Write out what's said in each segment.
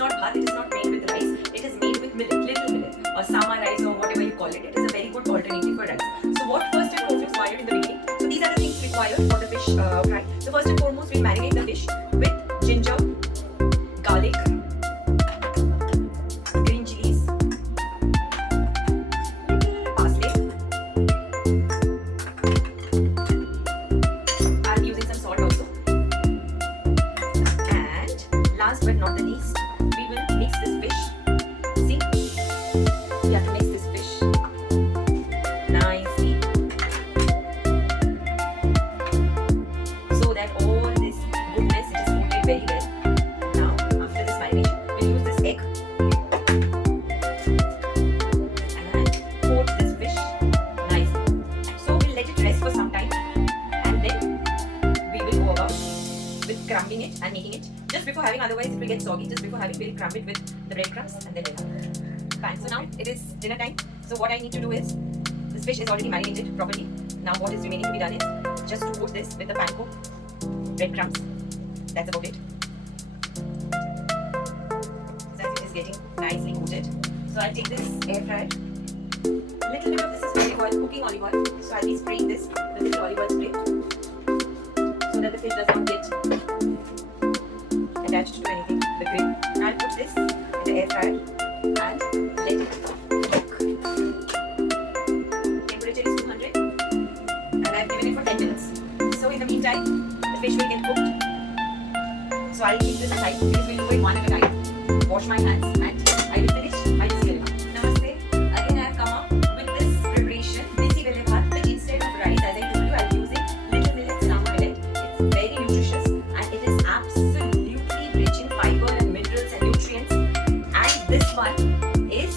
not bhat, it is not made with rice, it is made with millet, little millet, or sama rice or whatever you call it. It is a very good alternative for rice. So what first and foremost required in the beginning? So these are the things required for the fish fry. So first and foremost, we marinate the fish with ginger, garlic, green chilies, parsley. I'm using some salt also. And last but not the least, we will mix this fish. See, you have to mix this fish nicely so that all this goodness it is coated very well. Now, after this marination, we'll use this egg and coat this fish nicely. So we'll let it rest for some time and then we will go about with crumbing it and making it. Just before having, otherwise it will get soggy. Just before having, we'll crumb it with the breadcrumbs and then we'll have. Fine. So now it is dinner time. So what I need to do is, this fish is already marinated properly. Now what is remaining to be done is just to coat this with the panko breadcrumbs. That's about it. So as it is getting nicely coated, so I'll take this air fryer. Little bit of this is olive oil, cooking olive oil. So I'll be spraying this with little olive oil spray so that the fish does not get attached to anything, the grill. I'll put this in the air fryer and let it cook. Temperature is 200 and I've given it for 10 minutes. So in the meantime, the fish will get cooked. So I'll keep this aside. Please we'll do it one at a time. Wash my hands and I will finish my cereal. Namaste. Again I have come up with this preparation, Bisi Vele Bhat, which instead of rice, as I told you, I'll be using little millet, sama millet. It's very nutritious and it is absolutely rich in fiber and minerals and nutrients. And this one is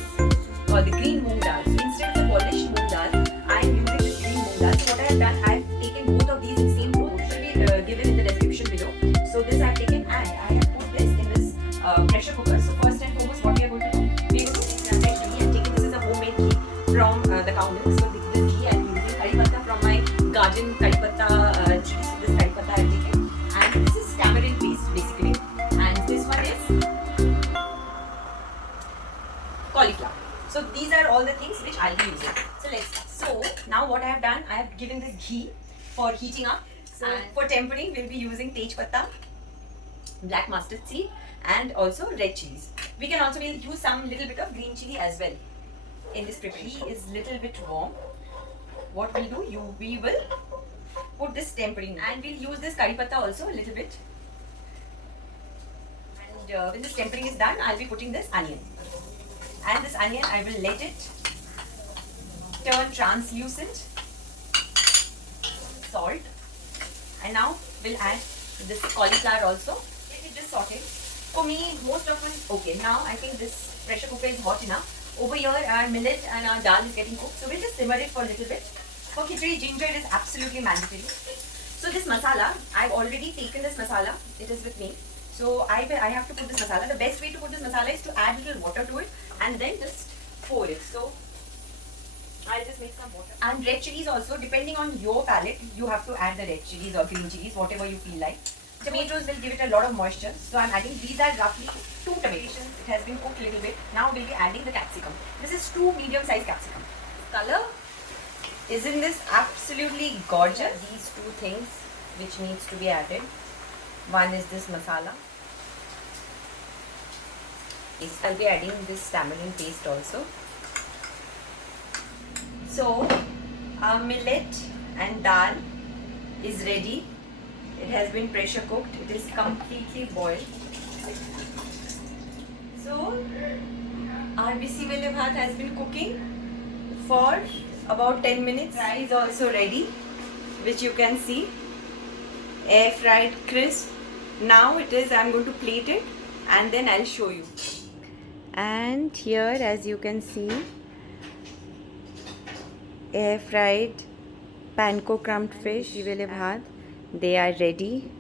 called the green moong dal. So instead of the polished moong dal, I am using this green moong dal. So what I have done, I have taken both of these in same proportion. Should be given in the description below. So this I have taken and I have put this in this pressure cooker. So first and foremost, what we are going to do, we are going to take the ghee. I'm taking this as a homemade ghee from the cow milk. So this ghee I am using curry patta from my garden curry patta trees. So this curry patta I have taken, and this is tamarind paste basically, and this one is cauliflower. So these are all the things which I'll be using. So let's start. So now what I have done, I have given this ghee for heating up. So for tempering, we'll be using tej patta, black mustard seed, and also red chilies. We can also use some little bit of green chili as well in this preparation. Ghee is little bit warm. What we'll do, we will put this tempering, and we'll use this curry patta also a little bit. And when this tempering is done, I'll be putting this onion. And this onion, I will let it turn translucent. Salt. And now we'll add this cauliflower also. Let it just saute. For me, most often, okay, now I think this pressure cooker is hot enough. Over here, our millet and our dal is getting cooked. So we'll just simmer it for a little bit. For khichdi, ginger is absolutely mandatory. So this masala, I've already taken this masala. It is with me. So I have to put this masala. The best way to put this masala is to add little water to it and then just pour it. So I'll just make some water. And red chilies also, depending on your palate, you have to add the red chilies or green chilies, whatever you feel like. Tomatoes will give it a lot of moisture. So I'm adding, these are roughly 2 tomatoes. It has been cooked a little bit. Now we'll be adding the capsicum. This is 2 medium-sized capsicum. Color, isn't this absolutely gorgeous? These 2 things which needs to be added. One is this masala. I'll be adding this tamarind paste also. So our millet and dal is ready. It has been pressure cooked. It is completely boiled. So our Bisi Vele Bhat has been cooking for about 10 minutes. Fry is also ready, which you can see. Air fried crisp. Now it is, I'm going to plate it and then I'll show you. And here, as you can see, air fried panko crumbed fish, Bisi Vele Bhat, they are ready.